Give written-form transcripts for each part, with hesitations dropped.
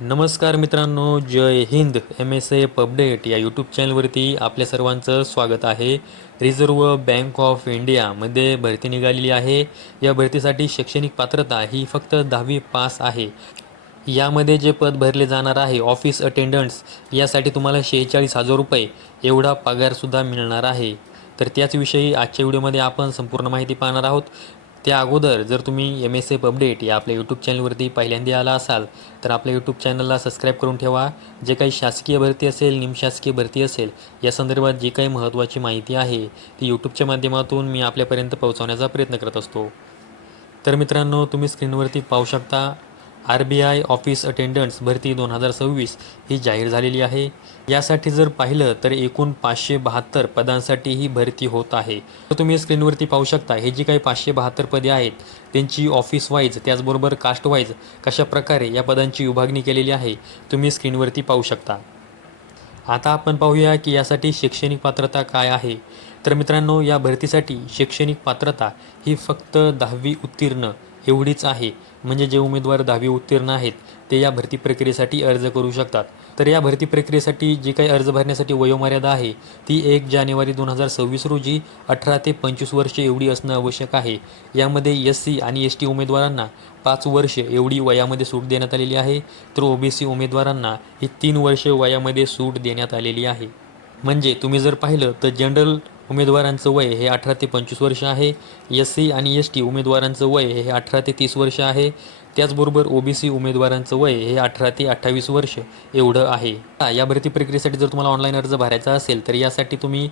नमस्कार मित्रांनो, जय Hind. MSF update या यूट्यूब चॅनलवरती आपल्या सर्वांचं स्वागत आहे. रिझर्व्ह बँक ऑफ इंडियामध्ये भरती निघालेली आहे. या भरतीसाठी शैक्षणिक पात्रता ही फक्त 10वी पास आहे. यामध्ये जे पद भरले जाणार आहे ऑफिस अटेंडंट्स, यासाठी तुम्हाला 46,000 रुपये एवढा पगारसुद्धा मिळणार आहे. तर त्याचविषयी आजच्या व्हिडिओमध्ये आपण संपूर्ण माहिती पाहणार आहोत. त्या अगोदर जर तुम्ही MSF अपडेट या आपल्या यूट्यूब चॅनलवरती पहिल्यांदा आला असाल तर आपल्या यूट्यूब चॅनलला सबस्क्राईब करून ठेवा. जे काही शासकीय भरती असेल, निमशासकीय भरती असेल, या संदर्भात जी काही महत्त्वाची माहिती आहे ती यूट्यूबच्या माध्यमातून मी आपल्यापर्यंत पोहोचवण्याचा प्रयत्न करत असतो. तर मित्रांनो, तुम्ही स्क्रीनवरती पाहू शकता RBI ऑफिस अटेंडंट्स भरती 2026 ही जाहीर झालेली आहे. यासाठी जर पाहिलं तर एकूण 572 पदांसाठी ही भरती होत आहे. तर तुम्ही स्क्रीनवरती पाहू शकता हे जी काही 572 पदे आहेत त्यांची ऑफिस वाईज त्याचबरोबर कास्ट वाईज कशा प्रकारे या पदांची विभागणी केलेली आहे तुम्ही स्क्रीनवरती पाहू शकता. आता आपण पाहूया की यासाठी शैक्षणिक पात्रता काय आहे. तर मित्रांनो, या भरतीसाठी शैक्षणिक पात्रता ही फक्त 10वी उत्तीर्ण एवढीच आहे. म्हणजे जे उमेदवार 10वी उत्तीर्ण आहेत ते या भरती प्रक्रियेसाठी अर्ज करू शकतात. तर या भरती प्रक्रियेसाठी जी काही अर्ज भरण्यासाठी वयोमर्यादा आहे ती 1 जानेवारी 2026 रोजी 18 ते 25 वर्षे एवढी असणं आवश्यक आहे. यामध्ये SC आणि ST उमेदवारांना 5 वर्ष एवढी वयामध्ये सूट देण्यात आलेली आहे. तर OBC उमेदवारांना ही 3 वर्षे वयामध्ये सूट देण्यात आलेली आहे. म्हणजे तुम्ही जर पाहिलं तर जनरल उमेदवारांचं वय हे 18 ते 25 वर्ष आहे. SC आणि ST उमेदवारांचं वय हे 18 ते 30 वर्ष आहे. त्याचबरोबर OBC उमेदवारांचं वय हे 18 ते 28 वर्ष एवढं आहे. या भरती प्रक्रियेसाठी जर तुम्हाला ऑनलाईन अर्ज भरायचा असेल तर यासाठी तुम्ही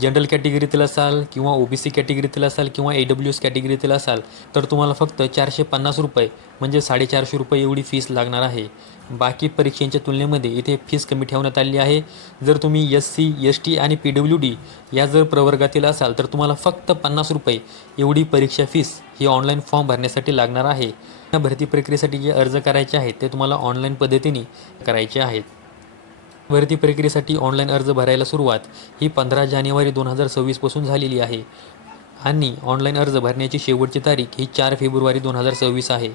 जनरल कॅटेगरीतील असाल किंवा OBC कॅटेगरीतील असाल किंवा AWS कॅटेगरीतील असाल तर तुम्हाला फक्त 450 रुपये म्हणजे 450 रुपये एवढी फीस लागणार आहे. बाकी परीक्षांच्या तुलनेमध्ये इथे फीस कमी ठेवण्यात आली आहे. जर तुम्ही SC, ST आणि PWD या जर प्रवर्गातील असाल तर तुम्हाला फक्त 50 रुपये एवढी परीक्षा फीस ही ऑनलाईन फॉर्म भरण्यासाठी लागणार आहे. या भरती प्रक्रियेसाठी जे अर्ज करायचे आहेत ते तुम्हाला ऑनलाईन पद्धतीने करायचे आहेत. भरती प्रक्रियेसाठी ऑनलाईन अर्ज भरायला सुरुवात ही 15 जानेवारी 2026 पासून झालेली आहे आणि ऑनलाईन अर्ज भरण्याची शेवटची तारीख ही 4 फेब्रुवारी 2026 आहे.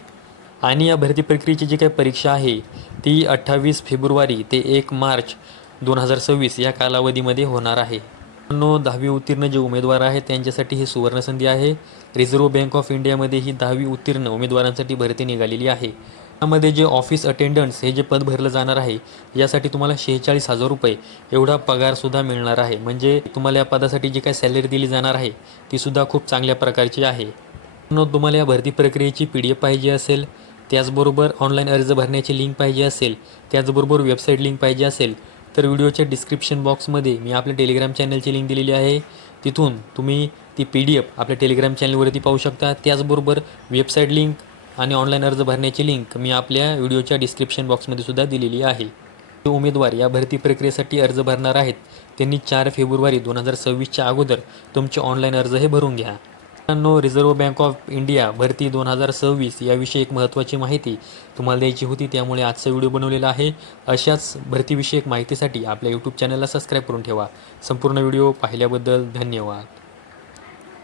आणि या भरती प्रक्रियेची जी काही परीक्षा आहे ती 28 फेब्रुवारी ते 1 मार्च 2026 या कालावधीमध्ये होणार आहे. 10वी उत्तीर्ण जे उमेदवार आहेत त्यांच्यासाठी ही सुवर्णसंधी आहे. रिझर्व्ह बँक ऑफ इंडियामध्ये ही 10वी उत्तीर्ण उमेदवारांसाठी भरती निघालेली आहे. यामध्ये जे ऑफिस अटेंडंट्स हे जे पद भरलं जाणार आहे यासाठी तुम्हाला 46,000 रुपये एवढा पगारसुद्धा मिळणार आहे. म्हणजे तुम्हाला या पदासाठी जी काही सॅलरी दिली जाणार आहे तीसुद्धा खूप चांगल्या प्रकारची आहे. तुम्हाला या भरती प्रक्रियेची PDF पाहिजे असेल, त्याचबरोबर ऑनलाईन अर्ज भरण्याची लिंक पाहिजे असेल, त्याचबरोबर वेबसाईट लिंक पाहिजे असेल तर व्हिडिओच्या डिस्क्रिप्शन बॉक्समध्ये मी आपल्या टेलिग्राम चॅनलची लिंक दिलेली आहे. तिथून तुम्ही ती PDF आपल्या टेलिग्राम चॅनलवरती पाहू शकता. त्याचबरोबर वेबसाईट लिंक आणि ऑनलाईन अर्ज भरण्याची लिंक मी आपल्या व्हिडिओच्या डिस्क्रिप्शन बॉक्समध्ये सुद्धा दिलेली आहे. जे उमेदवार या भरती प्रक्रियेसाठी अर्ज भरणार आहेत त्यांनी 4 फेब्रुवारी 2026च्या अगोदर तुमचे ऑनलाईन अर्ज हे भरून घ्या. मित्रांनो, रिझर्व्ह बँक ऑफ इंडिया भरती 2026 याविषयी एक महत्त्वाची माहिती तुम्हाला द्यायची होती, त्यामुळे आजचा व्हिडिओ बनवलेला आहे. अशाच भरतीविषयक माहितीसाठी आपल्या यूट्यूब चॅनलला सबस्क्राईब करून ठेवा. संपूर्ण व्हिडिओ पाहिल्याबद्दल धन्यवाद.